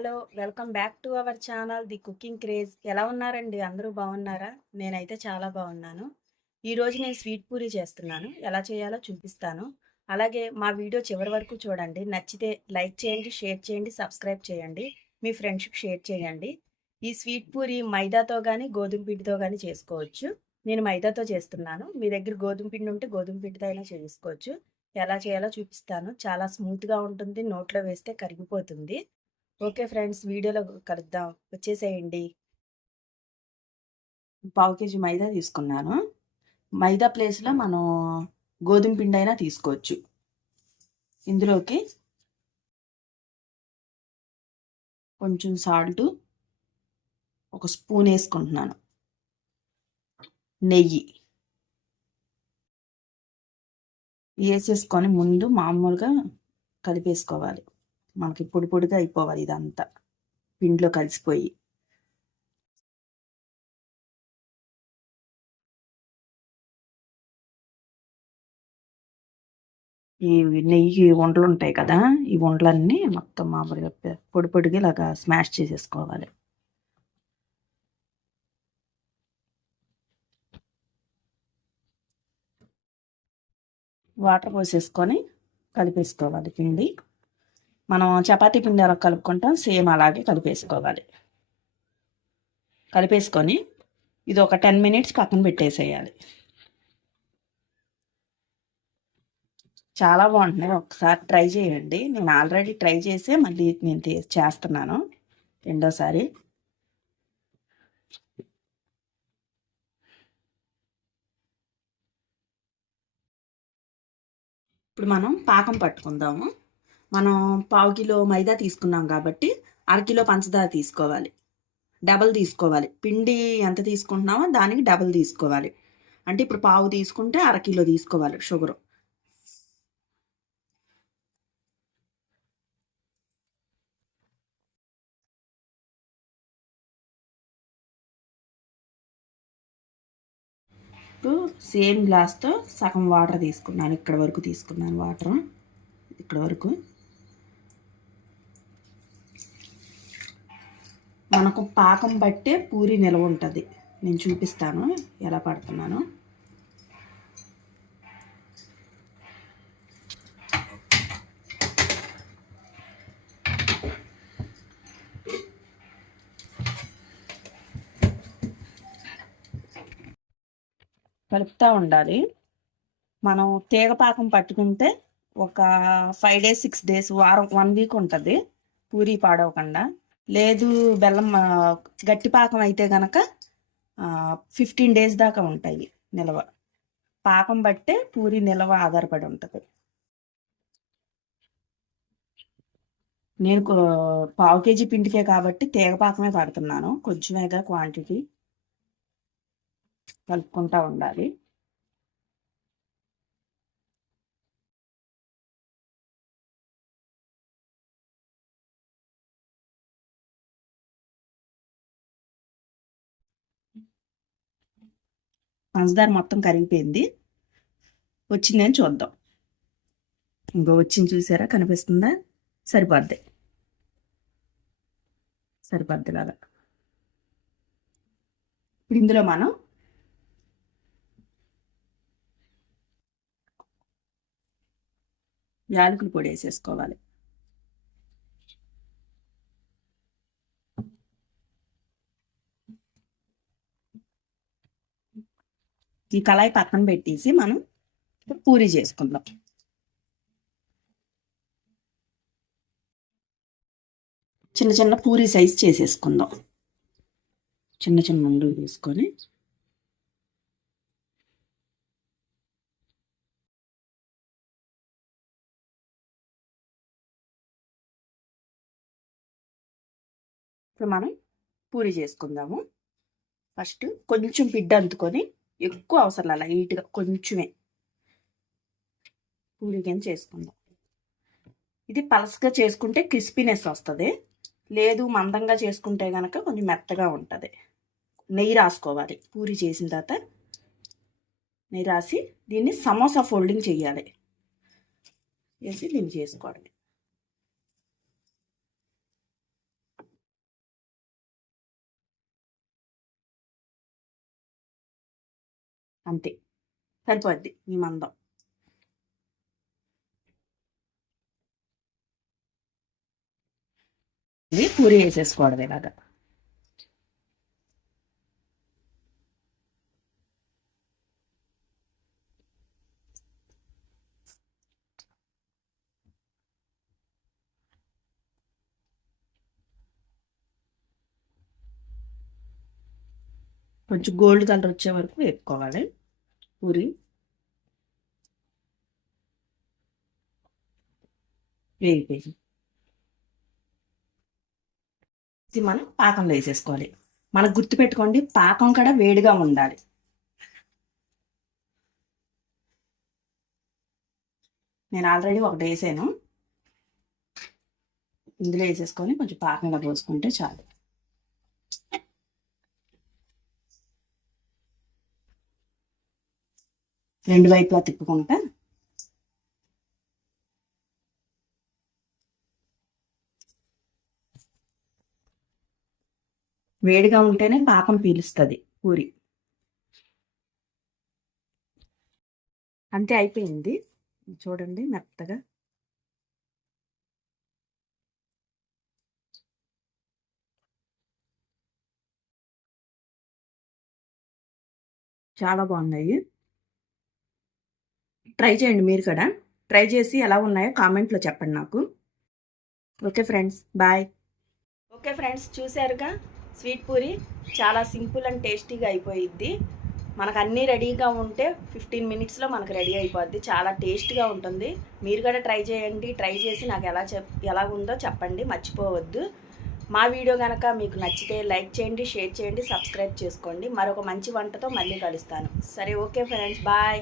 Hello welcome back to our channel the cooking craze. ఎలా ఉన్నారండి? అందరూ బాగున్నారా? నేనైతే చాలా బాగున్నాను. ఈరోజు నేను స్వీట్ పూరి చేస్తున్నాను. ఎలా చేయాలో చూపిస్తాను. అలాగే మా వీడియో చివరి వరకు చూడండి. నచ్చితే లైక్ చేయండి షేర్ చేయండి సబ్స్క్రైబ్ చేయండి. మీ ఫ్రెండ్స్కి షేర్ చేయండి. ఈ స్వీట్ పూరి మైదాతో కానీ గోధుమ పిండితో కానీ చేసుకోవచ్చు. నేను మైదాతో చేస్తున్నాను. మీ దగ్గర గోధుమ పిండి ఉంటే గోధుమ పిండితో అయినా చేసుకోవచ్చు. ఎలా చేయాలో చూపిస్తాను. చాలా స్మూత్గా ఉంటుంది. నోట్లో వేస్తే కరిగిపోతుంది. ఓకే ఫ్రెండ్స్ వీడియోలో కలుద్దాం. వచ్చేసేయండి. పావు కేజీ మైదా తీసుకున్నాను. మైదా ప్లేస్లో మనం గోధుమ పిండి అయినా తీసుకోవచ్చు. ఇందులోకి కొంచెం సాల్ట్ ఒక స్పూన్ వేసుకుంటున్నాను. నెయ్యి. వేసేసుకొని ముందు మామూలుగా కలిపేసుకోవాలి. మనకి పొడి పొడిగా అయిపోవాలి ఇదంతా. పిండిలో కలిసిపోయి. ఈ నెయ్యి వంటలు ఉంటాయి కదా ఈ వంటలన్నీ మొత్తం మామూలుగా పొడి పొడిగా ఇలాగా స్మాష్ చేసేసుకోవాలి. వాటర్ పోసేసుకొని కలిపేసుకోవాలి పిండి. మనం చపాతీ పిండి ఎలా కలుపుకుంటాం సేమ్ అలాగే కలిపేసుకోవాలి. కలిపేసుకొని ఇది ఒక టెన్ మినిట్స్ పక్కన పెట్టేసేయాలి. చాలా బాగుంటున్నాయి ఒకసారి ట్రై చేయండి. నేను ఆల్రెడీ ట్రై చేసే మళ్ళీ నేను చేస్తున్నాను రెండోసారి. ఇప్పుడు మనం పాకం పట్టుకుందాము. మనం పావు కిలో మైదా తీసుకున్నాం కాబట్టి అరకిలో పంచదార తీసుకోవాలి. డబల్ తీసుకోవాలి. పిండి ఎంత తీసుకుంటున్నామో దానికి డబల్ తీసుకోవాలి. అంటే ఇప్పుడు పావు తీసుకుంటే అరకిలో తీసుకోవాలి షుగరు. ఇప్పుడు సేమ్ గ్లాస్తో సగం వాటర్ తీసుకున్నాను. ఇక్కడ వరకు తీసుకున్నాను వాటర్. ఇక్కడ వరకు. మనకు పాకం బట్టే పూరి నిల్వ ఉంటుంది. నేను చూపిస్తాను ఎలా పడుతున్నాను. కలుపుతూ ఉండాలి. మనం తీగ పాకం పట్టుకుంటే ఒక ఫైవ్ డేస్ సిక్స్ డేస్ వారం వన్ వీక్ ఉంటుంది. పూరి పాడవకుండా. లేదు బెల్లం గట్టి పాకం అయితే గనక ఫిఫ్టీన్ డేస్ దాకా ఉంటాయి నిల్వ. పాకం బట్టే పూరి నిల్వ ఆధారపడి ఉంటుంది. నేను పావు కేజీ పిండికే కాబట్టి తేగ పాకమే పడుతున్నాను కొంచెమేగా క్వాంటిటీ కలుపుకుంటా ఉండాలి. పంచదార మొత్తం కరిగిపోయింది. వచ్చిందని చూద్దాం. ఇంకో వచ్చింది చూసారా? కనిపిస్తుందా? సరిపడ్ది సరిపడ్ది లాగా. ఇప్పుడు ఇందులో మనం యాలకులు పొడి వేసేసుకోవాలి. ఈ కళాయి పక్కన పెట్టేసి మనం పూరి చేసుకుందాం. చిన్న చిన్న పూరి సైజ్ చేసేసుకుందాం. చిన్న చిన్న ముందులు తీసుకొని ఇప్పుడు మనం పూరి చేసుకుందాము. ఫస్ట్ కొంచెం బిడ్డ అందుకొని ఎక్కువ అవసరం లైట్గా కొంచెమే. పూరిగా చేసుకుందాం. ఇది పలసగా చేసుకుంటే క్రిస్పీనెస్ వస్తుంది. లేదు మందంగా చేసుకుంటే కనుక కొంచెం మెత్తగా ఉంటుంది. నెయ్యి రాసుకోవాలి. పూరి చేసిన తర్వాత నెయ్యి రాసి దీన్ని సమోసా ఫోల్డింగ్ చేయాలి. వేసి దీన్ని చేసుకోవడమే అంతే. సరిపోద్ది మీ మందం. ఇది పూరి వేసేసుకోవడం ఇలాగా. కొంచెం గోల్డ్ కలర్ వచ్చే వరకు వేపుకోవాలి. పూరి. వేగిపోయింది ఇది మనం పాకంలో వేసేసుకోవాలి. మనకు గుర్తుపెట్టుకోండి పాకం కూడా వేడిగా ఉండాలి. నేను ఆల్రెడీ ఒకటి వేసాను. ఇందులో వేసేసుకొని కొంచెం పాకంలో పోసుకుంటే చాలు. రెండు వైపులా తిప్పుకుంటా. వేడిగా ఉంటేనే పాకం పీలుస్తుంది పూరి. అంతే అయిపోయింది. చూడండి మెత్తగా. చాలా బాగున్నాయి. ట్రై చేయండి మీరు కూడా. ట్రై చేసి ఎలా ఉన్నాయో కామెంట్లో చెప్పండి నాకు. Okay friends bye okay friends చూసారుగా స్వీట్ పూరి చాలా సింపుల్ అండ్ టేస్టీగా అయిపోయిద్ది. మనకు అన్నీ రెడీగా ఉంటే ఫిఫ్టీన్ మినిట్స్లో మనకు రెడీ అయిపోద్ది. చాలా టేస్ట్గా ఉంటుంది. మీరు కూడా ట్రై చేయండి. ట్రై చేసి నాకు ఎలా చెప్ ఎలా ఉందో చెప్పండి. మర్చిపోవద్దు. మా వీడియో కనుక మీకు నచ్చితే లైక్ చేయండి షేర్ చేయండి సబ్స్క్రైబ్ చేసుకోండి. మరొక మంచి వంటతో మళ్ళీ కలుస్తాను. సరే ఓకే ఫ్రెండ్స్ బాయ్